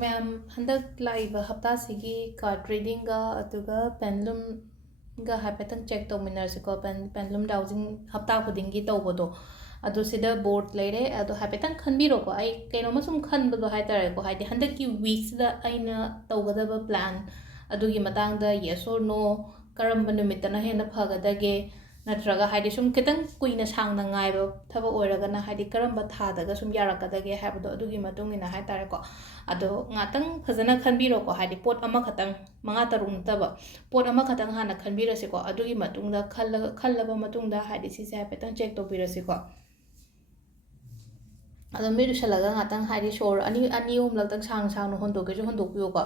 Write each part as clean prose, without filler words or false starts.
ꯃꯌꯥꯝ ꯍꯟꯗꯛ ꯂꯥꯛꯏꯕ ꯍꯞꯇꯥꯁꯤꯒꯤ ꯀꯥꯔꯗ ꯔꯤꯗꯤꯡꯒ ꯑꯗꯨꯒ ꯄꯦꯟꯂꯨꯝꯒ ꯍꯥꯏꯐꯦꯠꯇꯪ ꯆꯦꯛ ꯇꯧꯃꯤꯟꯅꯔꯁꯤꯀꯣ ꯄꯦꯟꯂꯨꯝ ꯗꯥꯎꯖꯤꯡ ꯍꯞꯇꯥ ꯈꯨꯗꯤꯡꯒꯤ ꯇꯧꯕꯗꯣ ꯑꯗꯨ ꯁꯤꯗ ꯕꯣꯔꯗ ꯂꯩꯔꯦ ꯑꯗꯣ ꯍꯥꯏꯐꯦꯠꯇꯪ ꯈꯟꯕꯤꯔꯣꯀꯣ ꯑꯩ ꯀꯩꯅꯣꯝꯃ ꯁꯨꯝ ꯈꯟꯕꯗꯣ ꯍꯥꯏꯇꯥꯔꯦꯀꯣ ꯍꯥꯏꯗꯤ ꯍꯟꯗꯛꯀꯤ ꯋꯤꯛꯁꯤꯗ ꯑꯩꯅ ꯇꯧꯒꯗꯕ ꯄ꯭ꯂꯥꯟ ꯑꯗꯨꯒꯤ ꯃꯇꯥꯡꯗ ꯌꯦꯁ ꯑꯣꯔ ꯅꯣ ꯀꯔꯝꯕ ꯅꯨꯃꯤꯠꯇꯅ ꯍꯦꯟꯅ ꯐꯒꯗꯒꯦ ꯅꯠꯇ꯭ꯔꯒ ꯍꯥꯏꯗꯤ ꯁꯨꯝ ꯈꯤꯇꯪ ꯀꯨꯏꯅ ꯁꯥꯡꯅ ꯉꯥꯏꯕ ꯊꯕꯛ ꯑꯣꯏꯔꯒꯅ ꯍꯥꯏꯗꯤ ꯀꯔꯝꯕ ꯊꯥꯗꯒ ꯁꯨꯝ ꯌꯥꯔꯛꯀꯗꯒꯦ ꯍꯥꯏꯕꯗꯣ ꯑꯗꯨꯒꯤ ꯃꯇꯨꯡ ꯏꯟꯅ ꯍꯥꯏꯇꯥꯔꯦꯀꯣ ꯑꯗꯣ ꯉꯥꯛꯇꯪ ꯐꯖꯅ ꯈꯟꯕꯤꯔꯣꯀꯣ ꯍꯥꯏꯗꯤ ꯄꯣꯠ ꯑꯃꯈꯛꯇꯪ ꯃꯉꯥ ꯇꯔꯨꯛ ꯅꯠꯇꯕ ꯄꯣꯠ ꯑꯃꯈꯛꯇꯪ ꯍꯥꯟꯅ ꯈꯟꯕꯤꯔꯁꯤꯀꯣ ꯑꯗꯨꯒꯤ ꯃꯇꯨꯡꯗ ꯈꯜꯂꯕ ꯃꯇꯨꯡꯗ ꯍꯥꯏꯗꯤ ꯁꯤꯁꯦ ꯍꯥꯏꯐꯦꯠꯇꯪ ꯆꯦꯛ ꯇꯧꯕꯤꯔꯁꯤꯀꯣ ꯑꯗꯣ ꯃꯤꯠ ꯎꯏꯁꯜꯂꯒ ꯉꯥꯛꯇꯪ ꯍꯥꯏꯗꯤ ꯁꯣꯔ ꯑꯅꯤ ꯑꯍꯨꯝꯂꯛꯇꯪ ꯁꯥꯡꯅ ꯍꯣꯟꯗꯣꯛꯀꯦꯁꯨ ꯍꯣꯟꯗꯣꯛꯄꯤꯌꯨꯀꯣ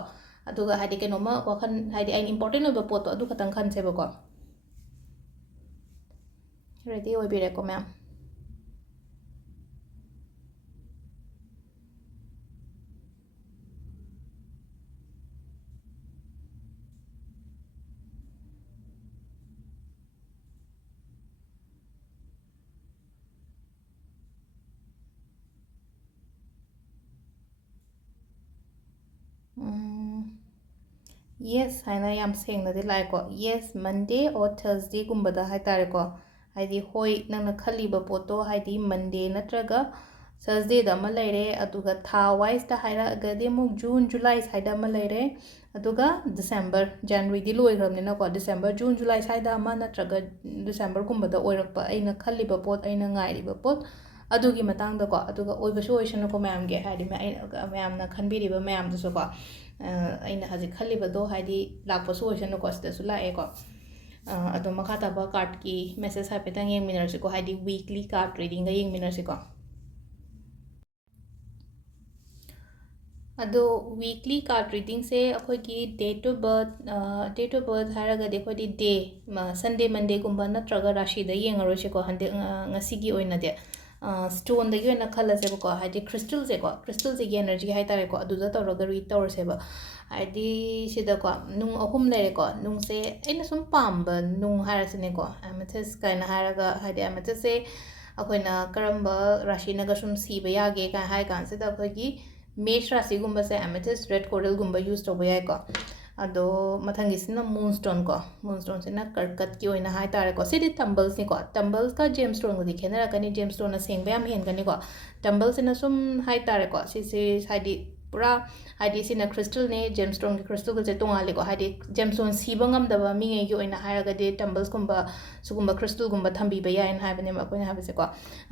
ꯑꯗꯨꯒ ꯍꯥꯏꯗꯤ ꯀꯩꯅꯣꯝꯃ ꯋꯥꯈꯜ ꯍꯥꯏꯗꯤ ꯑꯩꯅ ꯏꯝꯄꯣꯔꯇꯦꯟ ꯑꯣꯏꯕ ꯄꯣꯠꯇꯣ ꯑꯗꯨ ꯈꯛꯇꯪ ꯈꯟꯁꯦꯕꯀꯣ ꯔꯦꯗꯤ ꯑꯣꯏꯕꯤꯔꯦꯀꯣ ꯃꯌꯥꯝ ꯌꯦꯁ ꯍꯥꯏꯅ ꯌꯥꯝ ꯁꯦꯡꯅꯗꯤ ꯂꯥꯛꯑꯦꯀꯣ ꯌꯦꯁ ꯃꯟꯗꯦ ꯑꯣꯔ ꯊꯔꯁꯗꯦꯒꯨꯝꯕꯗ ꯍꯥꯏꯇꯥꯔꯦꯀꯣ ꯍꯥꯏꯗꯤ ꯍꯣꯏ ꯅꯪꯅ ꯈꯜꯂꯤꯕ ꯄꯣꯠꯇꯣ ꯍꯥꯏꯗꯤ ꯃꯟꯗꯦ ꯅꯠꯇ꯭ꯔꯒ ꯊꯔꯁꯗꯦꯗ ꯑꯃ ꯂꯩꯔꯦ ꯑꯗꯨꯒ ꯊꯥ ꯋꯥꯏꯁꯇ ꯍꯥꯏꯔꯛꯑꯒꯗꯤ ꯑꯃꯨꯛ ꯖꯨꯟ ꯖꯨꯂꯥꯏ ꯁ꯭ꯋꯥꯏꯗ ꯑꯃ ꯂꯩꯔꯦ ꯑꯗꯨꯒ ꯗꯤꯁꯦꯝꯕꯔ ꯖꯅꯋꯥꯔꯤꯗꯤ ꯂꯣꯏꯈ꯭ꯔꯕꯅꯤꯅꯀꯣ ꯗꯤꯁꯦꯝꯕꯔ ꯖꯨꯟ ꯖꯨꯂꯥꯏ ꯁ꯭ꯋꯥꯏꯗ ꯑꯃ ꯅꯠꯇ꯭ꯔꯒ ꯗꯤꯁꯦꯝꯕꯔꯒꯨꯝꯕꯗ ꯑꯣꯏꯔꯛꯄ ꯑꯩꯅ ꯈꯜꯂꯤꯕ ꯄꯣꯠ ꯑꯩꯅ ꯉꯥꯏꯔꯤꯕ ꯄꯣꯠ ꯑꯗꯨꯒꯤ ꯃꯇꯥꯡꯗꯀꯣ ꯑꯗꯨꯒ ꯑꯣꯏꯕꯁꯨ ꯑꯣꯏꯁꯅꯨꯀꯣ ꯃꯌꯥꯝꯒꯤ ꯍꯥꯏꯗꯤ ꯃꯌꯥꯝꯅ ꯈꯟꯕꯤꯔꯤꯕ ꯃꯌꯥꯝꯗꯨꯁꯨꯀꯣ ꯑꯩꯅ ꯍꯧꯖꯤꯛ ꯈꯜꯂꯤꯕꯗꯣ ꯍꯥꯏꯗꯤ ꯂꯥꯛꯄꯁꯨ ꯑꯣꯏꯁꯅꯨꯀꯣ ꯁꯤꯗꯁꯨ ꯂꯥꯛꯑꯦꯀꯣ ꯑꯗꯣ ꯃꯈꯥ ꯇꯥꯕ ꯀꯥꯔꯠꯀꯤ ꯃꯦꯁꯦꯖ ꯍꯥꯏꯐꯦꯠꯇꯪ ꯌꯦꯡꯃꯤꯟꯅꯔꯁꯤꯀꯣ ꯍꯥꯏꯗꯤ ꯋꯤꯛꯂꯤ ꯀꯥꯔꯠ ꯔꯤꯗꯤꯡꯒ ꯌꯦꯡꯃꯤꯟꯅꯔꯁꯤꯀꯣ ꯑꯗꯣ ꯋꯤꯛꯂꯤ ꯀꯥꯔꯠ ꯔꯤꯗꯤꯡꯁꯦ ꯑꯩꯈꯣꯏꯒꯤ ꯗꯦꯠ ꯑꯣꯐ ꯕꯔth ꯍꯥꯏꯔꯒꯗꯤ ꯑꯩꯈꯣꯏꯗꯤ ꯗꯦ ꯁꯟꯗꯦ ꯃꯟꯗꯦꯒꯨꯝꯕ ꯅꯠꯇ꯭ꯔꯒ ꯔꯥಶꯤꯗ ꯌꯦꯡꯉꯔꯣꯏꯁꯤꯀꯣ ꯍꯟꯗꯛ ꯉꯁꯤꯒꯤ ꯑꯣꯏꯅꯗꯤ ꯁ꯭ꯇꯣꯟꯗꯒꯤ ꯑꯣꯏꯅ ꯈꯜꯂꯁꯦꯕꯀꯣ ꯍꯥꯏꯗꯤ ꯈ꯭ꯔꯤꯁꯇꯜꯁꯤꯒꯤ ꯑꯦꯅꯔꯖꯤ ꯍꯥꯏꯇꯥꯔꯦꯀꯣ ꯑꯗꯨꯗ ꯇꯧꯔꯒ ꯔꯤꯗ ꯇꯧꯔꯁꯦꯕ ꯍꯥꯏꯗꯤ ꯁꯤꯗꯀꯣ ꯅꯨꯡ ꯑꯍꯨꯝ ꯂꯩꯔꯦꯀꯣ ꯅꯨꯡꯁꯦ ꯑꯩꯅ ꯁꯨꯝ ꯄꯥꯝꯕ ꯅꯨꯡ ꯍꯥꯏꯔꯁꯤꯅꯦꯀꯣ ꯑꯦꯃꯦꯊꯤꯁ ꯀꯥꯏꯅ ꯍꯥꯏꯔꯒ ꯍꯥꯏꯗꯤ ꯑꯦꯃꯦꯊꯤꯁꯁꯦ ꯑꯩꯈꯣꯏꯅ ꯀꯔꯝꯕ ꯔꯥಶꯤꯅꯒ ꯁꯨꯝ ꯁꯤꯕ ꯌꯥꯒꯦ ꯀꯥꯏ ꯍꯥꯏ ꯀꯥꯟꯁꯤꯗ ꯑꯩꯈꯣꯏꯒꯤ ꯃꯦꯁ ꯔꯥశꯤꯒꯨꯝꯕꯁꯦ ꯑꯦꯃꯦꯊꯤꯁ ꯔꯦꯗ ꯀꯣꯔꯦꯜꯒꯨꯝꯕ ꯌꯨꯁ ꯇꯧꯕ ꯌꯥꯏꯀꯣ ꯑꯗꯣ ꯃꯊꯪꯒꯤꯁꯤꯅ ꯃꯨꯟꯁꯇꯣꯟ ꯀꯣ ꯃꯨꯟꯁꯇꯣꯟꯁꯤꯅ ꯀꯔꯀꯠꯀꯤ ꯑꯣꯏꯅ ꯍꯥꯏꯇꯥꯔꯦꯀꯣ ꯁꯤꯗꯤ ꯇꯝꯕꯜꯁꯅꯤꯀꯣ ꯇꯝꯕꯜꯁꯀ ꯖꯦꯝꯁꯇꯣꯟꯒꯗꯤ ꯈꯦꯠꯅꯔꯛꯀꯅꯤ ꯖꯦꯝꯁꯇꯣꯟꯅ ꯁꯦꯡꯕ ꯌꯥꯝ ꯍꯦꯟꯒꯅꯤꯀꯣ ꯇꯝꯕꯜꯁꯤꯅ ꯁꯨꯝ ꯍꯥꯏꯇꯥꯔꯦꯀꯣ ꯁꯤꯁꯦ ꯍꯥꯏꯗꯤ ꯄꯨꯔꯥ ꯍꯥꯏꯗꯤ ꯁꯤꯅ ꯈ꯭ꯔꯤꯁꯇꯜꯅꯦ ꯖꯦꯝꯁꯇꯣꯟꯒꯤ ꯈ꯭ꯔꯤꯁꯇꯜꯒꯁꯦ ꯇꯣꯡꯉꯥꯜꯂꯦꯀꯣ ꯍꯥꯏꯗꯤ ꯖꯦꯝꯁꯇꯣꯟ ꯁꯤꯕ ꯉꯝꯗꯕ ꯃꯤꯉꯩꯒꯤ ꯑꯣꯏꯅ ꯍꯥꯏꯔꯒꯗꯤ ꯇꯝꯕꯜꯁꯀꯨꯝꯕ ꯁꯤꯒꯨꯝꯕ ꯈ꯭ꯔꯤꯁꯇꯜꯒꯨꯝꯕ ꯊꯝꯕꯤꯕ ꯌꯥꯏꯅ ꯍꯥꯏꯕꯅꯦꯕ ꯑꯩꯈꯣꯏꯅ ꯍꯥꯏꯕꯁꯦꯀꯣ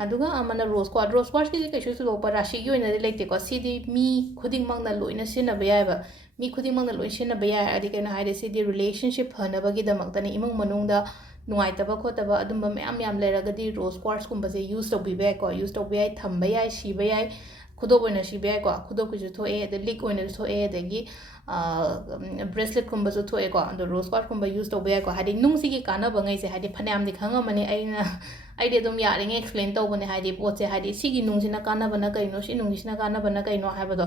ꯑꯗꯨꯒ ꯑꯃꯅ ꯔꯣꯁ ꯀ꯭ꯋꯥꯔꯠ ꯔꯣꯁ ꯀ꯭ꯋꯥꯔꯠꯁꯀꯤꯗꯤ ꯀꯩꯁꯨ ꯊꯣꯏꯗꯣꯛꯄ ꯔꯥಶꯤꯒꯤ ꯑꯣꯏꯅꯗꯤ ꯂꯩꯇꯦꯀꯣ ꯁꯤꯗꯤ ꯃꯤ ꯈꯨꯗꯤꯡꯃꯛꯅ ꯂꯣꯏꯅ ꯁꯤꯖꯤꯟꯅꯕ ꯌꯥꯏꯑꯕ ꯃꯤ ꯈꯨꯗꯤꯡꯃꯛꯅ ꯂꯣꯏꯅ ꯁꯤꯖꯤꯟꯅꯕ ꯌꯥꯏ ꯍꯥꯏꯔꯗꯤ ꯀꯩꯅꯣ ꯍꯥꯏꯔꯗꯤ ꯁꯤꯗꯤ ꯔꯤꯂꯦꯁꯟꯁꯤꯞ ꯐꯅꯕꯒꯤꯗꯃꯛꯇꯅꯤ ꯏꯃꯨꯡ ꯃꯅꯨꯡꯗ ꯅꯨꯡꯉꯥꯏꯇꯕ ꯈꯣꯠꯇꯕ ꯑꯗꯨꯝꯕ ꯃꯌꯥꯝ ꯂꯩꯔꯒꯗꯤ ꯔꯣꯁ ꯀ꯭ꯋꯥꯔꯠꯁꯀꯨꯝꯕꯁꯦ ꯌꯨꯁ ꯇꯧꯕꯤꯕ ꯌꯥꯏꯀꯣ ꯌꯨꯁ ꯇꯧꯕ ꯌꯥꯏ ꯊꯝꯕ ꯌꯥꯏ ꯁꯤꯕ ꯌꯥꯏ ꯈꯨꯗꯣꯞ ꯑꯣꯏꯅ ꯁꯤꯕ ꯌꯥꯏꯀꯣ ꯈꯨꯗꯣꯞꯀꯤꯁꯨ ꯊꯣꯛꯑꯦ ꯑꯗꯩ ꯂꯤꯛ ꯑꯣꯏꯅꯁꯨ ꯊꯣꯛꯑꯦ ꯑꯗꯒꯤ ꯕ꯭ꯔꯦꯁꯂꯦꯠꯀꯨꯝꯕꯁꯨ ꯊꯣꯛꯑꯦꯀꯣ ꯑꯗꯣ ꯔꯣꯁ ꯀ꯭ꯋꯥꯔꯠꯀꯨꯝꯕ ꯌꯨꯁ ꯇꯧꯕ ꯌꯥꯏꯀꯣ ꯍꯥꯏꯗꯤ ꯅꯨꯡꯁꯤꯒꯤ ꯀꯥꯟꯅꯕꯉꯩꯁꯦ ꯍꯥꯏꯗꯤ ꯐꯅꯌꯥꯝꯗꯤ ꯈꯪꯉꯝꯃꯅꯤ ꯑꯩꯗꯤ ꯑꯗꯨꯝ ꯌꯥꯔꯤꯉꯩ ꯑꯦꯛꯁꯄ꯭ꯂꯦꯟ ꯇꯧꯕꯅꯦ ꯍꯥꯏꯗꯤ ꯄꯣꯠꯁꯦ ꯍꯥꯏꯗꯤ ꯁꯤꯒꯤ ꯅꯨꯡꯁꯤꯅ ꯀꯥꯟꯅꯕꯅ ꯀꯩꯅꯣ ꯁꯤ ꯅꯨꯡꯁꯤꯅ ꯀꯥꯟꯅꯕꯅ ꯀꯩꯅꯣ ꯍꯥꯏꯕꯗꯣ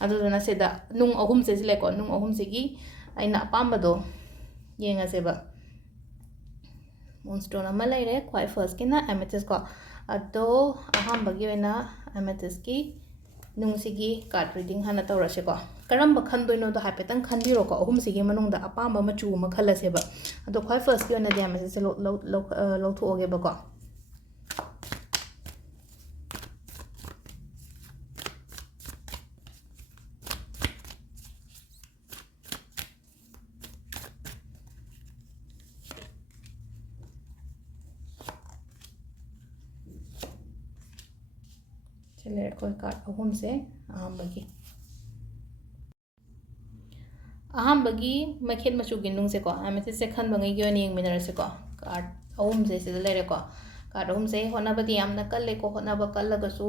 ꯑꯗꯨꯗꯨꯅ ꯁꯤꯗ ꯅꯨꯡ ꯑꯍꯨꯝꯁꯦ ꯁꯤꯂꯦꯀꯣ ꯅꯨꯡ ꯑꯍꯨꯝꯁꯤꯒꯤ ꯑꯩꯅ ꯑꯄꯥꯝꯕꯗꯣ ꯌꯦꯡꯉꯁꯦꯕ ꯃꯨꯟꯁꯇꯣꯟ ꯑꯃ ꯂꯩꯔꯦ ꯈ꯭ꯋꯥꯏ ꯐꯥꯔꯁꯀꯤꯅ ꯑꯦꯃꯦꯊꯤꯁ ꯀꯣ ꯑꯗꯣ ꯑꯍꯥꯟꯕꯒꯤ ꯑꯣꯏꯅ ꯑꯦꯃꯦꯊꯤꯁꯀꯤ ꯅꯨꯡꯁꯤꯒꯤ ꯀꯥꯔꯠ ꯔꯤꯗꯤꯡ ꯍꯥꯟꯅ ꯇꯧꯔꯁꯦꯀꯣ ꯀꯔꯝꯕ ꯈꯟꯗꯣꯏꯅꯣꯗꯣ ꯍꯥꯏꯐꯦꯠꯇꯪ ꯈꯟꯕꯤꯔꯣꯀꯣ ꯑꯍꯨꯝꯁꯤꯒꯤ ꯃꯅꯨꯡꯗ ꯑꯄꯥꯝꯕ ꯃꯆꯨ ꯑꯃ ꯈꯜꯂꯁꯦꯕ ꯑꯗꯣ ꯈ꯭ꯋꯥꯏ ꯐꯥꯔꯁꯀꯤ ꯑꯣꯏꯅꯗꯤ ꯑꯦꯃꯦꯊꯤꯁꯁꯦ ꯂꯧꯊꯣꯛꯑꯒꯦꯕꯀꯣ ꯁꯤ ꯂꯩꯔꯦ ꯑꯩꯈꯣꯏ ꯀꯥꯔꯠ ꯑꯍꯨꯝꯁꯦ ꯑꯍꯥꯟꯕꯒꯤ ꯃꯩꯈꯦꯠ ꯃꯆꯨꯒꯤ ꯅꯨꯡꯁꯦꯀꯣ ꯑꯦꯃꯦꯊꯤꯁꯁꯦ ꯈꯟꯕꯉꯩꯒꯤ ꯑꯣꯏꯅ ꯌꯦꯡꯃꯤꯟꯅꯔꯁꯦꯀꯣ ꯀꯥꯔꯠ ꯑꯍꯨꯝꯁꯦ ꯁꯤꯗ ꯂꯩꯔꯦꯀꯣ ꯀꯥꯔꯠ ꯑꯍꯨꯝꯁꯦ ꯍꯣꯠꯅꯕꯗꯤ ꯌꯥꯝꯅ ꯀꯜꯂꯦꯀꯣ ꯍꯣꯠꯅꯕ ꯀꯜꯂꯒꯁꯨ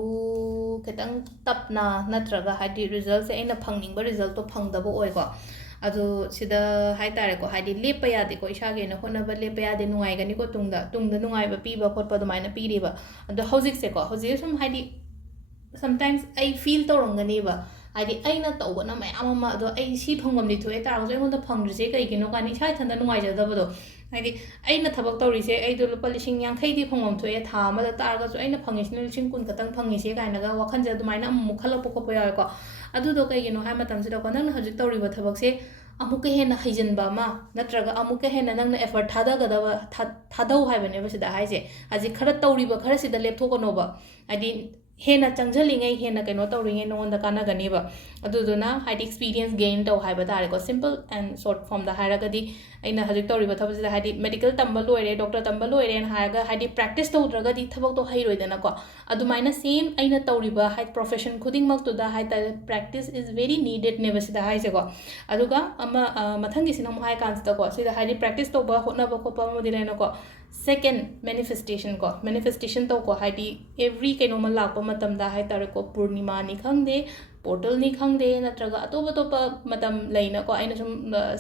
ꯈꯤꯇꯪ ꯇꯞꯅ ꯅꯠꯇ꯭ꯔꯒ ꯍꯥꯏꯗꯤ ꯔꯤꯖꯜꯁꯦ ꯑꯩꯅ ꯐꯪꯅꯤꯡꯕ ꯔꯤꯖꯜꯇꯣ ꯐꯪꯗꯕ ꯑꯣꯏꯀꯣ ꯑꯗꯣ ꯁꯤꯗ ꯍꯥꯏꯇꯥꯔꯦꯀꯣ ꯍꯥꯏꯗꯤ ꯂꯦꯞꯄ ꯌꯥꯗꯦꯀꯣ ꯏꯁꯥꯒꯤ ꯑꯣꯏꯅ ꯍꯣꯠꯅꯕ ꯂꯦꯞꯄ ꯌꯥꯗꯦ ꯅꯨꯡꯉꯥꯏꯒꯅꯤꯀꯣ ꯇꯨꯡꯗ ꯅꯨꯡꯉꯥꯏꯕ ꯄꯤꯕ ꯈꯣꯠꯄ ꯑꯗꯨꯃꯥꯏꯅ ꯄꯤꯔꯤꯕ ꯑꯗꯣ ꯍꯧꯖꯤꯛ ꯁꯨꯝ ꯍꯥꯏꯗꯤ ꯁꯝꯇꯥꯏꯝꯁ ꯑꯩ ꯐꯤꯜ ꯇꯧꯔꯝꯒꯅꯦꯕ ꯍꯥꯏꯗꯤ ꯑꯩꯅ ꯇꯧꯕꯅ ꯃꯌꯥꯝ ꯑꯃ ꯑꯗꯣ ꯑꯩ ꯁꯤ ꯐꯪꯐꯝꯗꯤ ꯊꯣꯛꯑꯦ ꯇꯥꯔꯒꯁꯨ ꯑꯩꯉꯣꯟꯗ ꯐꯪꯗ꯭ꯔꯤꯁꯦ ꯀꯩꯒꯤꯅꯣ ꯀꯥꯏꯅ ꯏꯁꯥ ꯏꯊꯟꯇ ꯅꯨꯡꯉꯥꯏꯖꯗꯕꯗꯣ ꯍꯥꯏꯗꯤ ꯑꯩꯅ ꯊꯕꯛ ꯇꯧꯔꯤꯁꯦ ꯑꯩꯗꯣ ꯂꯨꯄꯥ 50,000ꯗꯤ ꯐꯪꯐꯝ ꯊꯣꯛꯑꯦ ꯊꯥ ꯑꯃꯗ ꯇꯥꯔꯒꯁꯨ ꯑꯩꯅ ꯐꯪꯉꯤꯁꯤꯅ 10,000 ꯈꯛꯇꯪ ꯐꯪꯉꯤꯁꯦ ꯀꯥꯏꯅꯒ ꯋꯥꯈꯟꯁꯦ ꯑꯗꯨꯃꯥꯏꯅ ꯑꯃꯨꯛ ꯈꯜꯂꯛꯄ ꯈꯣꯠꯄ ꯌꯥꯎꯋꯦꯀꯣ ꯑꯗꯨꯗꯣ ꯀꯩꯒꯤꯅꯣ ꯍꯥꯏ ꯃꯇꯝꯁꯤꯗꯀꯣ ꯅꯪꯅ ꯍꯧꯖꯤꯛ ꯇꯧꯔꯤꯕ ꯊꯕꯛꯁꯦ ꯑꯃꯨꯛꯀ ꯍꯦꯟꯅ ꯍꯩꯖꯤꯟꯕ ꯑꯃ ꯅꯠꯇ꯭ꯔꯒ ꯑꯃꯨꯛꯀ ꯍꯦꯟꯅ ꯅꯪꯅ ꯑꯦꯐꯔꯠ ꯊꯥꯗꯒꯗꯕ ꯊꯥꯗꯧ ꯍꯥꯏꯕꯅꯦꯕ ꯁꯤꯗ ꯍꯥꯏꯁꯦ ꯍꯧꯖꯤꯛ ꯈꯔ ꯇꯧꯔꯤꯕ ꯈꯔꯁꯤꯗ ꯂꯦꯞꯊꯣꯛꯀꯅꯣꯕ ꯍꯥꯏꯗꯤ ꯍꯦꯟꯅ ꯆꯪꯁꯤꯜꯂꯤꯉꯩ ꯍꯦꯟꯅ ꯀꯩꯅꯣ ꯇꯧꯔꯤꯉꯩ ꯅꯉꯣꯟꯗ ꯀꯥꯟꯅꯒꯅꯦꯕ ꯑꯗꯨꯗꯨꯅ ꯍꯥꯏꯗꯤ ꯑꯦꯛꯁꯄꯤꯔꯤꯌꯦꯟꯁ ꯒꯦꯟ ꯇꯧ ꯍꯥꯏꯕ ꯇꯥꯔꯦꯀꯣ ꯁꯤꯝꯄꯜ ꯑꯦꯟ ꯁꯣꯔꯠ ꯐꯣꯝꯗ ꯍꯥꯏꯔꯒꯗꯤ ꯑꯩꯅ ꯍꯧꯖꯤꯛ ꯇꯧꯔꯤꯕ ꯊꯕꯛꯁꯤꯗ ꯍꯥꯏꯗꯤ ꯃꯦꯗꯤꯀꯦꯜ ꯇꯝꯕ ꯂꯣꯏꯔꯦ ꯗꯣꯛꯇꯔ ꯇꯝꯕ ꯂꯣꯏꯔꯦꯅ ꯍꯥꯏꯔꯒ ꯍꯥꯏꯗꯤ ꯄ꯭ꯔꯦꯛꯇꯤꯁ ꯇꯧꯗ꯭ꯔꯒꯗꯤ ꯊꯕꯛꯇꯣ ꯍꯩꯔꯣꯏꯗꯅꯀꯣ ꯑꯗꯨꯃꯥꯏꯅ ꯁꯦꯝ ꯑꯩꯅ ꯇꯧꯔꯤꯕ ꯄ꯭ꯔꯣꯐꯦꯁꯟ ꯈꯨꯗꯤꯡꯃꯛꯇꯨꯗ ꯍꯥꯏꯇꯥꯔꯦ ꯄ꯭ꯔꯦꯛꯇꯤꯁ ꯏꯁ ꯚꯦꯔꯤ ꯅꯤꯗꯦꯗꯅꯦꯕ ꯁꯤꯗ ꯍꯥꯏꯁꯦꯀꯣ ꯑꯗꯨꯒ ꯃꯊꯪꯒꯤꯁꯤꯅ ꯑꯃꯨꯛ ꯍꯥꯏ ꯀꯥꯟꯁꯤꯗꯀꯣ ꯁꯤꯗ ꯍꯥꯏꯗꯤ ꯄ꯭ꯔꯦꯛꯇꯤꯁ ꯇꯧꯕ ꯍꯣꯠꯅꯕ ꯈꯣꯠꯄ ꯑꯃꯗꯤ ꯂꯩꯅꯀꯣ ꯁꯦꯀꯦꯟ ꯃꯦꯅꯤꯐꯦꯁꯇꯦꯁꯟ ꯀꯣ ꯃꯦꯅꯤꯐꯦꯁꯇꯦꯁꯟ ꯇꯧꯀꯣ ꯍꯥꯏꯗꯤ ꯑꯦꯚ꯭ꯔꯤ ꯀꯩꯅꯣꯃ ꯂꯥꯛꯄ ꯃꯇꯝꯗ ꯍꯥꯏꯇꯥꯔꯦꯀꯣ ꯄꯨꯔꯅꯤꯃꯥꯅꯤ ꯈꯪꯗꯦ ꯄꯣꯔꯇꯜꯅꯤ ꯈꯪꯗꯦ ꯅꯠꯇ꯭ꯔꯒ ꯑꯇꯣꯞꯄ ꯃꯇꯝ ꯂꯩꯅꯀꯣ ꯑꯩꯅ ꯁꯨꯝ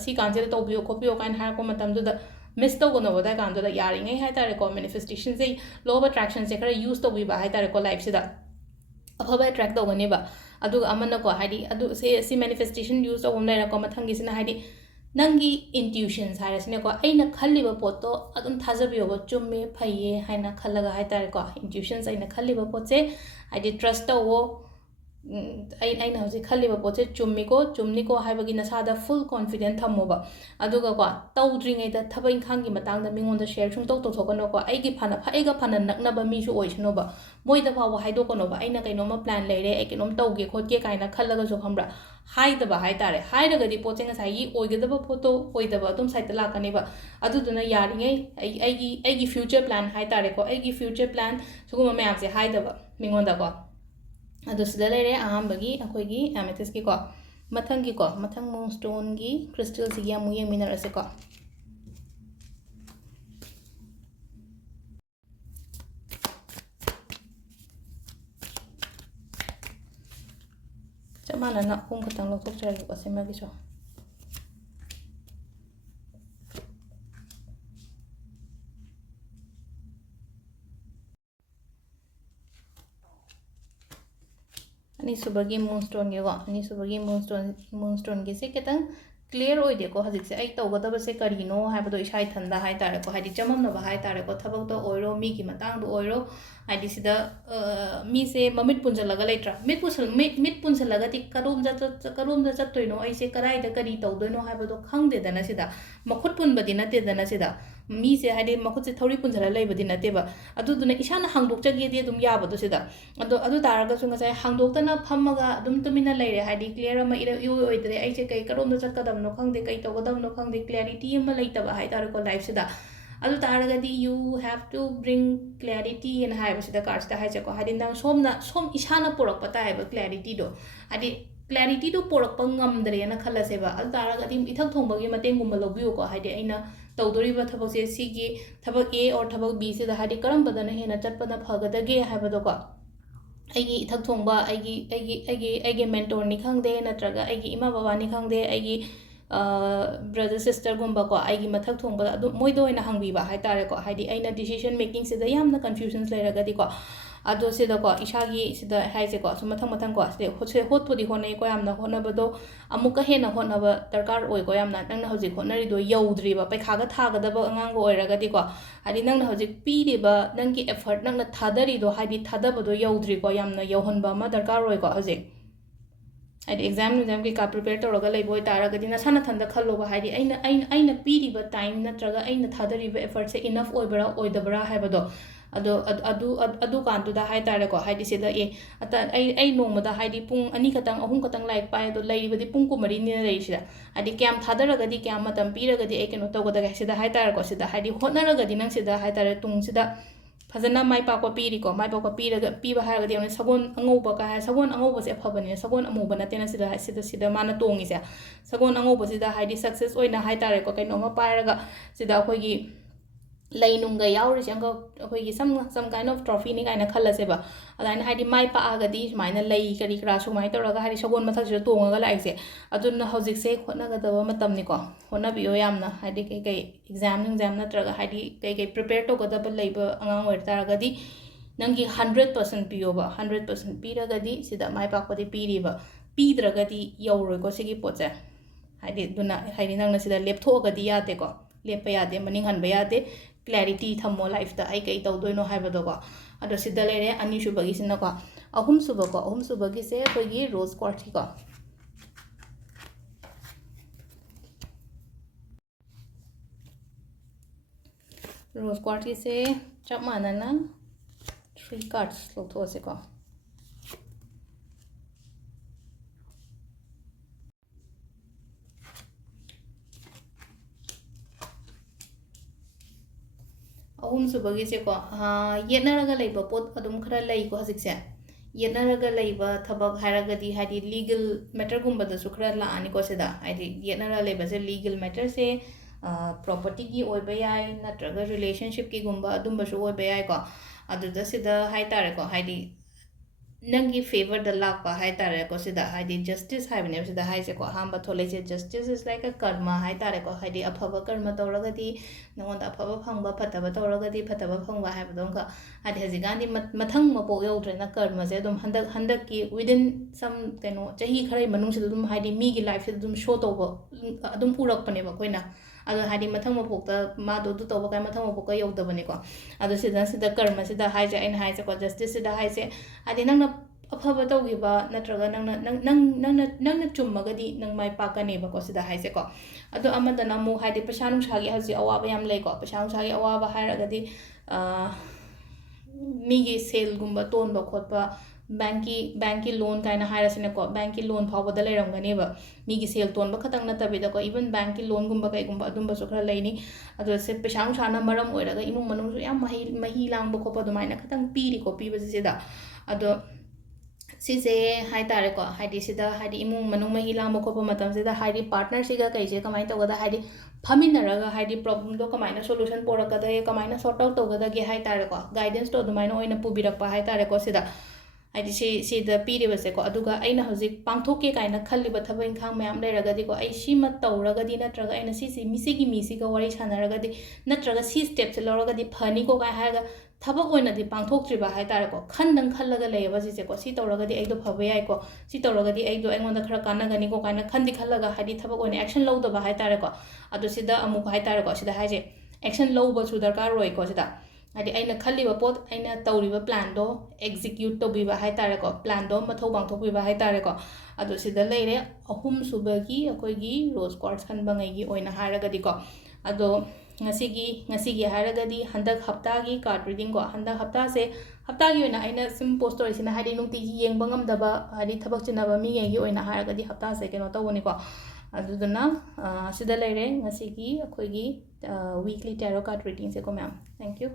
ꯁꯤ ꯀꯥꯟꯁꯤꯗ ꯇꯧꯕꯤꯌꯣ ꯈꯣꯠꯄꯤꯌꯣ ꯀꯥꯏꯅ ꯍꯥꯏꯔꯛꯄ ꯃꯇꯝꯗꯨꯗ ಮಿಸ್ ತಗೋನೋ ಅದ ಕಾಂದದ ಯಾರಿngay ಹಾಯ್ತಾರೆಕೋ ಮ್ಯಾನಿಫೆಸ್ಟೇಷನ್ಸೇ low of ಅಟ್ರಾಕ್ಷನ್ಸೇ Khara use ತಗೋಬಿಬ ಹಾಯ್ತಾರೆಕೋ ಲೈಫ್ಸಿದ ಅಫಬ attract ತಗೋನೇಬ ಅದುಗ ಅಮನ್ನಕೋ ಹಾಯ್ದಿ ಅದು ಸಿ ಮ್ಯಾನಿಫೆಸ್ಟೇಷನ್ ಯೂಸ್ ತಗೋಮ್ ಲೈರಕೋ ಮಥಂಗಿಸಿನ ಹಾಯ್ದಿ ನಂಗಿ ಇಂಟ್ಯೂಷನ್ಸ್ ಹಾಯ್ರಸಿನೆಕೋ ಐನ ಖಲ್ಲಿಬ ಪೋತ್ತೋ ಅದನ್ನ ಥಾಜಬಿಯೋಬ ಚುಮ್ಮೆ ಫೈಯೆ ಹಾಯ್ನ ಖಲ್ಲಗ ಹಾಯ್ತಾರೆಕೋ ಇಂಟ್ಯೂಷನ್ಸ್ ಐನ ಖಲ್ಲಿಬ ಪೋತ್ಸೆ ಹಾಯ್ದಿ ಟ್ರಸ್ಟ್ ತಗೋ ꯑꯩꯅ ꯍꯧꯖꯤꯛ ꯈꯜꯂꯤꯕ ꯄꯣꯠꯁꯦ ꯆꯨꯝꯅꯤꯀꯣ ꯍꯥꯏꯕꯒꯤ ꯅꯁꯥꯗ ꯐꯨꯜ ꯀꯣꯟꯐꯤꯗꯦꯟ ꯊꯝꯃꯣꯕ ꯑꯗꯨꯒꯀꯣ ꯇꯧꯗ꯭ꯔꯤꯉꯩꯗ ꯊꯕꯛ ꯏꯪꯈꯥꯡꯒꯤ ꯃꯇꯥꯡꯗ ꯃꯤꯉꯣꯟꯗ ꯁꯦꯌꯔ ꯁꯨꯡꯇꯧ ꯇꯧꯊꯣꯛꯀꯅꯣꯀꯣ ꯑꯩꯒ ꯐꯅ ꯅꯛꯅꯕ ꯃꯤꯁꯨ ꯑꯣꯏꯁꯅꯣꯕ ꯃꯣꯏꯗ ꯐꯥꯎꯕ ꯍꯥꯏꯗꯣꯛꯀꯅꯣꯕ ꯑꯩꯅ ꯀꯩꯅꯣꯝꯃ ꯄ꯭ꯂꯥꯟ ꯂꯩꯔꯦ ꯑꯩ ꯀꯩꯅꯣꯝ ꯇꯧꯒꯦ ꯈꯣꯠꯀꯦ ꯀꯥꯏꯅ ꯈꯜꯂꯒꯁꯨ ꯈꯪꯕ꯭ꯔꯥ ꯍꯥꯏꯗꯕ ꯍꯥꯏꯇꯥꯔꯦ ꯍꯥꯏꯔꯒꯗꯤ ꯄꯣꯠꯁꯦ ꯉꯁꯥꯏꯒꯤ ꯑꯣꯏꯒꯗꯕ ꯄꯣꯠꯇꯣ ꯑꯣꯏꯗꯕ ꯑꯗꯨꯝ ꯁꯥꯏꯠꯇ ꯂꯥꯛꯀꯅꯦꯕ ꯑꯗꯨꯗꯨꯅ ꯌꯥꯔꯤꯉꯩ ꯑꯩꯒꯤ ꯐ꯭ꯌꯨꯆꯔ ꯄ꯭ꯂꯥꯟ ꯍꯥꯏꯇꯥꯔꯦꯀꯣ ꯑꯩꯒꯤ ꯐ꯭ꯌꯨꯆꯔ ꯄ꯭ꯂꯥꯟ ꯁꯤꯒꯨꯝꯕ ꯃꯌꯥꯝꯁꯦ ꯍꯥꯏꯗꯕ ꯃꯤꯉꯣꯟꯗꯀꯣ ಅದು ಸಿದ ಲೈರೆ ಅಹಂಬಗಿ ಅಖೋಗಿ ಅಮೆಥಿಸ್ಗಿಕೋ ಮಥಂಗಿಕೋ ಮಥಂಗ್ ಮೂನ್ ಸ್ಟೋನ್ಗಿ ಕ್ರಿಸ್ಟಲ್ಸಿಗೆ ಅಮು ಯೆಂಮಿನರಸೆಕೋ ಚಮಾನನ ಅಹುಂ ಖತಂಗ್ ಲೌಥೋಕ್ಚರಗೆಕೋ ಸಿಮಗಿಸೋ ಅನಿಸುಬಗಿ ಮೂನ್ಸ್ಟೋನ್ಗೆಗೋ ಅನಿಸುಬಗಿ ಮೂನ್ಸ್ಟೋನ್ಗೆ ಕೆತಂಗ್ ಕ್ಲಿಯರ್ ಓಯ್ದೆಕೋ ಹಜಿಕ್ಸೆ ಐ ತೌಗದಬಸೆ ಕರಿನೋ ಹಾಯ್ಬದೋ ಇಶಾ ಇಥಂದ ಹಾಯ್ತಾರೆಕೋ ಹಾಯ್ದಿ ಚಮಮ್ನಬ ಹಾಯ್ತಾರೆಕೋ ಥಬಕ್ತೋ ಓಯ್ರೋ ಮೀಗಿ ಮತಾಂಗ್ದು ಓಯ್ರೋ ಹಾಯ್ದಿ ಸಿದ ಮೀಸೆ ಮಮಿಟ್ ಪುಂಜಲಗ ಲೈಟ್ರಾ ಮಿಟ್ ಪುಂಜಲಗದಿ ಕರೋಮ್ದ ಚತ್ತೋಯ್ನೋ ಐಸೆ ಕರಾಯ್ದ ಕರಿ ತೌದೋಯ್ನೋ ಹಾಯ್ಬದೋ ಖಂಗ್ದೆದನ ಸಿದ ಮಖುಟ್ ಪುನ್ಬದಿ ನತ್ತೆದನ ಸಿದ मीसे हाइदे मखुसे थौरी पुंजरा लेबदि नतेबा अदुदुना इसाना हांगदोकचगेदि अदुम याबदो सिदा अदु तारगसु ngасai हांगदोकतना फम्मगा अदुम तुमिना लेरे हाइदि क्लियर अमा इरा यु ओइदरे आइसे कै करोमदा चक्कदमनो खंगदे कै तोगदमनो खंगदे क्लैरिटी अमा लेतबा हाइतारको लाइफ सिदा अदु तारगदि you have to bring clarity in हाइबसिदा कार्ड्सदा हाइचको हाइदि नंग सोम इसाना पोरकपा ताइबा क्लैरिटी दो हाइदि क्लैरिटी दो पोरकपा ngamdreena khallaseba adu taragadi ithak thongbagi matengumba lobiyuko haide aina तौदोरीबा थबकसे सिगी थबक ए और थबक बी से हादी करमबदना हेना चटपना फगदगे हाबदोको आइगी इथक थोंबा आइगी मेंटोर नि खंगदे नत्रगा आइगी इमा बाबा नि खंगदे आइगी ब्रदर सिस्टर गुंबा को आइगी मथक थोंबा अदु मोइदो ओइना हंगबीबा हाइतारेको हादी आइना डिसीजन मेकिंग से यामना कन्फ्यूजन्स लेरगदीको अदो सिदको इशागी सिदा हाइसेको सो मथंग को से होतपुदी होनै को यामना होनबदो अमुका हेना होनब दरकार ओइ को यामना नंगना हजिक होनरिदो यौद्रिबा पैखागा थागदबा अंगांग ओइरगदीको हादी नंगना हजिक पीरिबा नंगी एफर्ट नंगना थादरिदो हादी थादबदो यौद्रिको यामना यौहनबा मा दरकार ओइ को हजिक हाइदि एग्जाम की का प्रिपेयर तौरगा लेबो तारगदि नसाना थंदा खल्लोबा हाइदि आइना पीरिबा टाइम नत्रगा आइना थादरिबा एफर्ट से इनफ ओइबरा ओइदबरा हाइबदो अदु कांतुदा हाइतारेको हाइदि सिदा ए अता आई नोमदा हाइदि पुंग अनि खतंग अहुम खतंग लाइक पाए दो लैबदि पुंग कुमरी नि लैसिदा हाइदि क्याम थादरगदि क्याम मतम पीरगदि ए केनो तौगदा सिदा हाइतारेको सिदा हाइदि होनरगदि नंग सिदा हाइतारे तुंग सिदा फजना माइ पाको पीरिको माइ पाको पीरग पीबा हारगदि अने सगोन अंगौबा का सगोन अंगौबसे फबने सगोन अमुबा नतेना सिदा माना तोंगिसे सगोन अंगौबसिदा हाइदि सक्सेस ओइना हाइतारेको कैनोमा पायरगा सिदा अखोइगी लैनुंगा याउरिसे अंग अखोइगी सम काइंड ऑफ ट्रॉफी नि काइना खल्लसेबा अदाइन हाइदि माइ पागदि सुमाइना लै करी क्रा सुमाइ तौरगा हाइदि सगोन मथकसे तोंगगा लाइसे अदुन हौजिकसे होनगदबा मतमनिको होनबियो यामना हाइदि कै एग्जाम नत्रगा हाइदि कै प्रिपेयर तौगदबा लैबा अंगांग ओइर तारगदि नंगी 100% पियोबा 100% पीरगदि सिदा माइ पाकपदि पीरिबा पीद्रगदि यौरोइको सिगी पोचे हाइदि दुना हाइदि नंगना सिदा लेपथोगदि यादेको लेप यादे मनिंग हनबा यादे क्लैरिटी थमो लाइफ दा आई कई तौदोइनो हाइबदोको अदो सिदा लेरे अनिसुबगी सिनको ꯑꯍꯨꯝꯁꯨꯕꯒꯤꯁꯦ ꯑꯩꯈꯣꯏꯒꯤ ꯔꯣꯁ ꯀ꯭ꯋꯥꯔꯠꯁꯀꯤꯀꯣ ꯔꯣꯁ ꯀ꯭ꯋꯥꯔꯠꯁꯀꯤꯁꯦ ꯆꯞ ꯃꯥꯟꯅꯅ 3 cards ꯂꯧꯊꯣꯛꯑꯁꯦꯀꯣ ꯑꯍꯨꯝꯁꯨꯕꯒꯤꯁꯦꯀꯣ ꯌꯦꯠꯅꯔꯒ ꯂꯩꯕ ꯄꯣꯠ ꯑꯗꯨꯝ ꯈꯔ ꯂꯩꯀꯣ ꯍꯧꯖꯤꯛꯁꯦ ꯌꯦꯠꯅꯔꯒ ꯂꯩꯕ ꯊꯕꯛ ꯍꯥꯏꯔꯒꯗꯤ ꯍꯥꯏꯗꯤ ꯂꯤꯒꯜ ꯃꯦꯇꯔꯒꯨꯝꯕꯗꯁꯨ ꯈꯔ ꯂꯥꯛꯑꯅꯤꯀꯣ ꯁꯤꯗ ꯍꯥꯏꯗꯤ ꯌꯦꯠꯅꯔ ꯂꯩꯕꯁꯦ ꯂꯤꯒꯜ ꯃꯦꯇꯔꯁꯦ ꯄ꯭ꯔꯣꯄꯔꯇꯤꯒꯤ ꯑꯣꯏꯕ ꯌꯥꯏ ꯅꯠꯇ꯭ꯔꯒ ꯔꯤꯂꯦꯁꯟꯁꯤꯞꯀꯤꯒꯨꯝꯕ ꯑꯗꯨꯝꯕꯁꯨ ꯑꯣꯏꯕ ꯌꯥꯏꯀꯣ ꯑꯗꯨꯗ ꯁꯤꯗ ꯍꯥꯏꯇꯥꯔꯦꯀꯣ ꯍꯥꯏꯗꯤ ꯅꯪꯒꯤ ꯐꯦꯚꯔꯗ ꯂꯥꯛꯄ ꯍꯥꯏꯇꯥꯔꯦꯀꯣ ꯁꯤꯗ ꯍꯥꯏꯗꯤ ꯖꯁꯇꯤꯁ ꯍꯥꯏꯕꯅꯦꯕ ꯁꯤꯗ ꯍꯥꯏꯁꯦꯀꯣ ꯑꯍꯥꯟꯕ ꯊꯣꯛꯂꯛꯏꯁꯦ ꯖꯁꯇꯤꯁ ꯏꯁ ꯂꯥꯏꯛ ꯑ ꯀꯔꯃ ꯍꯥꯏꯇꯥꯔꯦꯀꯣ ꯍꯥꯏꯗꯤ ꯑꯐꯕ ꯀꯔꯃ ꯇꯧꯔꯒꯗꯤ ꯅꯉꯣꯟꯗ ꯑꯐꯕ ꯐꯪꯕ ꯐꯠꯇꯕ ꯇꯧꯔꯒꯗꯤ ꯐꯠꯇꯕ ꯐꯪꯕ ꯍꯥꯏꯕꯗꯣ ꯑꯃꯨꯛꯀ ꯍꯥꯏꯗꯤ ꯍꯧꯖꯤꯛꯀꯥꯟꯗꯤ ꯃꯊꯪ ꯃꯄꯣꯛ ꯌꯧꯗ꯭ꯔꯦꯅ ꯀꯔꯃꯁꯦ ꯑꯗꯨꯝ ꯍꯟꯗꯛꯀꯤ ꯋꯤꯗꯤꯟ ꯁꯝ ꯀꯩꯅꯣ ꯆꯍꯤ ꯈꯔꯒꯤ ꯃꯅꯨꯡꯁꯤꯗ ꯑꯗꯨꯝ ꯍꯥꯏꯗꯤ ꯃꯤꯒꯤ ꯂꯥꯏꯐꯁꯤꯗ ꯑꯗꯨꯝ ꯁꯣ ꯇꯧꯕ ꯑꯗꯨꯝ ꯎꯔꯛꯄꯅꯦꯕ ꯑꯩꯈꯣꯏꯅ ꯑꯗꯣ ꯍꯥꯏꯗꯤ ꯃꯊꯪ ꯃꯄꯣꯛꯇ ꯃꯥꯗꯣ ꯑꯗꯨ ꯇꯧꯕ ꯀꯥꯏ ꯃꯊꯪ ꯃꯄꯣꯛꯀ ꯌꯧꯗꯕꯅꯤꯀꯣ ꯑꯗꯣ ꯁꯤꯗ ꯀꯔꯃꯁꯤꯗ ꯍꯥꯏꯁꯦ ꯑꯩꯅ ꯍꯥꯏꯁꯦꯀꯣ ꯖꯁꯇꯤꯁꯁꯤꯗ ꯍꯥꯏꯁꯦ ꯍꯥꯏꯗꯤ ꯅꯪꯅ ꯑꯐꯕ ꯇꯧꯈꯤꯕ ꯅꯠꯇ꯭ꯔꯒ ꯅꯪꯅ ꯆꯨꯝꯃꯒꯗꯤ ꯅꯪ ꯃꯥꯏ ꯄꯥꯛꯀꯅꯦꯕꯀꯣ ꯁꯤꯗ ꯍꯥꯏꯁꯦꯀꯣ ꯑꯗꯣ ꯑꯃꯗꯅ ꯑꯃꯨꯛ ꯍꯥꯏꯗꯤ ꯄꯩꯁꯥ ꯅꯨꯡꯁꯥꯒꯤ ꯍꯧꯖꯤꯛ ꯑꯋꯥꯕ ꯌꯥꯝ ꯂꯩꯀꯣ ꯄꯩꯁꯥ ꯅꯨꯡꯁꯥꯒꯤ ꯑꯋꯥꯕ ꯍꯥꯏꯔꯒꯗꯤ ꯃꯤꯒꯤ ꯁꯦꯜꯒꯨꯝꯕ ꯇꯣꯟꯕ ꯈꯣꯠꯄ ꯕꯦꯡꯀꯤ ꯂꯣꯟ ꯀꯥꯏꯅ ꯍꯥꯏꯔꯁꯤꯅꯦꯀꯣ ꯕꯦꯡꯀꯤ ꯂꯣꯟ ꯐꯥꯎꯕꯗ ꯂꯩꯔꯝꯒꯅꯦꯕ ꯃꯤꯒꯤ ꯁꯦꯜ ꯇꯣꯟꯕ ꯈꯛꯇꯪ ꯅꯠꯇꯕꯤꯗꯀꯣ ꯏꯚꯟ ꯕꯦꯡꯀꯤ ꯂꯣꯟꯒꯨꯝꯕ ꯀꯩꯒꯨꯝꯕ ꯑꯗꯨꯝꯕꯁꯨ ꯈꯔ ꯂꯩꯅꯤ ꯑꯗꯣ ꯁꯤ ꯄꯩꯁా ꯅꯨꯡꯁꯥꯅ ꯃꯔꯝ ꯑꯣꯏꯔꯒ ꯏꯃꯨꯡ ꯃꯅꯨꯡꯁꯨ ꯌꯥꯝ ꯃꯍꯤ ꯂꯥꯡꯕ ꯈꯣꯠꯄ ꯑꯗꯨꯃꯥꯏꯅ ꯈꯤꯇꯪ ꯄꯤꯔꯤꯀꯣ ꯄꯤꯕꯁꯤ ꯁꯤꯗ ꯑꯗꯣ ꯁꯤꯁꯦ ꯍꯥꯏꯇꯥꯔꯦꯀꯣ ꯍꯥꯏꯗꯤ ꯁꯤꯗ ꯍꯥꯏꯗꯤ ꯏꯃꯨꯡ ꯃꯅꯨꯡ ꯃꯍꯤ ꯂꯥꯡꯕ ꯈꯣꯠꯄ ꯃꯇꯝꯁꯤꯗ ꯍꯥꯏꯗꯤ ꯄꯥꯔꯠꯅꯔꯁꯤꯒ ꯀꯩꯁꯦ ꯀꯃꯥꯏꯅ ꯇꯧꯒꯗ ꯍꯥꯏꯗꯤ ꯐꯝꯃꯤꯟꯅꯔꯒ ꯍꯥꯏꯗꯤ ꯄ꯭ꯔꯣꯕ꯭ꯂꯦꯝꯗꯣ ꯀꯃꯥꯏꯅ ꯁꯣꯂꯨꯁꯟ ꯄꯣꯔꯛꯀꯗꯒꯦ ꯀꯃꯥꯏꯅ ꯁꯣꯔꯠ ꯑꯥꯎꯠ ꯇꯧꯒꯗꯒꯦ ꯍꯥꯏꯇꯥꯔꯦꯀꯣ ꯒꯥꯏꯗꯦꯟꯁꯇꯣ ꯑꯗꯨꯃꯥꯏꯅ ꯑꯣꯏꯅ ꯄꯨꯕꯤꯔꯛꯄ ꯍꯥꯏꯇꯥꯔꯦꯀꯣ ꯁꯤꯗ ꯍꯥꯏꯗꯤ ꯁꯤꯗ ꯄꯤꯔꯤꯕꯁꯦꯀꯣ ꯑꯗꯨꯒ ꯑꯩꯅ ꯍꯧꯖꯤꯛ ꯄꯥꯡꯊꯣꯛꯀꯦ ꯀꯥꯏꯅ ꯈꯜꯂꯤꯕ ꯊꯕꯛ ꯏꯪꯈꯥꯡ ꯃꯌꯥꯝ ꯂꯩꯔꯒꯗꯤꯀꯣ ꯑꯩ ꯁꯤꯃ ꯇꯧꯔꯒꯗꯤ ꯅꯠꯇ꯭ꯔꯒ ꯑꯩꯅ ꯃꯤꯁꯤꯒꯤ ꯃꯤꯁꯤꯒ ꯋꯥꯔꯤ ꯁꯥꯟꯅꯔꯒꯗꯤ ꯅꯠꯇ꯭ꯔꯒ ꯁꯤ ꯁ꯭ꯇꯦꯞꯁꯦ ꯂꯧꯔꯒꯗꯤ ꯐꯅꯤꯀꯣ ꯀꯥꯏ ꯍꯥꯏꯔꯒ ꯊꯕꯛ ꯑꯣꯏꯅꯗꯤ ꯄꯥꯡꯊꯣꯛꯇ꯭ꯔꯤꯕ ꯍꯥꯏꯇꯥꯔꯦꯀꯣ ꯈꯜꯂꯒ ꯂꯩꯌꯦꯕ ꯁꯤꯁꯦꯀꯣ ꯁꯤ ꯇꯧꯔꯒꯗꯤ ꯑꯩꯗꯣ ꯐꯕ ꯌꯥꯏꯀꯣ ꯁꯤ ꯇꯧꯔꯒꯗꯤ ꯑꯩꯉꯣꯟꯗ ꯈꯔ ꯀꯥꯟꯅꯒꯅꯤꯀോ ꯀꯥꯏꯅ ꯈꯜꯂꯒ ꯍꯥꯏꯗꯤ ꯊꯕꯛ ꯑꯣꯏꯅ ꯑꯦꯛꯁꯟ ꯂꯧꯗꯕ ꯍꯥꯏꯇꯥꯔꯦꯀோ ꯑꯗꯣ ꯁꯤꯗ ꯑꯃꯨꯛ ꯍꯥꯏꯇꯥꯔꯦꯀꯣ ꯁꯤꯗ ꯍꯥꯏꯁꯦ ꯑꯦꯛꯁꯟ ꯂꯧꯕꯁꯨ ꯗꯔꯀꯥꯔ ꯑꯣꯏꯀꯣ ꯁꯤꯗ ꯍꯥꯏꯗꯤ ꯑꯩꯅ ꯈꯜꯂꯤꯕ ꯄꯣꯠ ꯑꯩꯅ ꯇꯧꯔꯤꯕ ꯄ꯭ꯂꯥꯟꯗꯣ ꯑꯦꯛꯖꯤꯀ꯭ꯌꯨꯠ ꯇꯧꯕꯤꯕ ꯍꯥꯏꯇꯥꯔꯦꯀꯣ ꯄ꯭ꯂꯥꯟꯗꯣ ꯃꯊꯧ ꯄꯥꯡꯊꯣꯛꯄꯤꯕ ꯍꯥꯏꯇꯥꯔꯦꯀꯣ ꯑꯗꯣ ꯁꯤꯗ ꯂꯩꯔꯦ ꯑꯍꯨꯝꯁꯨꯕꯒꯤ ꯑꯩꯈꯣꯏꯒꯤ ꯔꯣꯁ ꯀ꯭ꯋꯥꯔꯠꯁ ꯈꯟꯕꯉꯩꯒꯤ ꯑꯣꯏꯅ ꯍꯥꯏꯔꯒꯗꯤꯀꯣ ꯑꯗꯣ ꯉꯁꯤꯒꯤ ꯍꯥꯏꯔꯒꯗꯤ ꯍꯟꯗꯛ ꯍꯞꯇꯥꯒꯤ ꯀꯥꯔꯠ ꯔꯤꯗꯤꯡꯀꯣ ꯍꯟꯗꯛ ꯍꯞꯇꯥꯁꯦ ꯍꯞꯇꯥꯒꯤ ꯑꯣꯏꯅ ꯑꯩꯅ ꯁꯨꯝ ꯄꯣꯁ ꯇꯧꯔꯤꯁꯤꯅ ꯍꯥꯏꯗꯤ ꯅꯨꯡꯇꯤꯒꯤ ꯌꯦꯡꯕ ꯉꯝꯗꯕ ꯍꯥꯏꯗꯤ ꯊꯕꯛ ꯆꯤꯟꯅꯕ ꯃꯤꯉꯩꯒꯤ ꯑꯣꯏꯅ ꯍꯥꯏꯔꯒꯗꯤ ꯍꯞꯇꯥꯁꯦ ꯀꯩꯅꯣ ꯇꯧꯕꯅꯤꯀꯣ ꯑꯗꯨꯗꯨꯅ ꯁꯤꯗ ꯂꯩꯔꯦ ꯉꯁꯤꯒꯤ ꯑꯩꯈꯣꯏꯒꯤ ꯋꯤꯛꯂꯤ ꯇꯦꯔꯣ ꯀꯥꯔꯠ ꯔꯤꯗꯤꯡꯁꯦꯀꯣ ꯃꯌꯥꯝ ꯊꯦꯡꯛ ꯌꯨ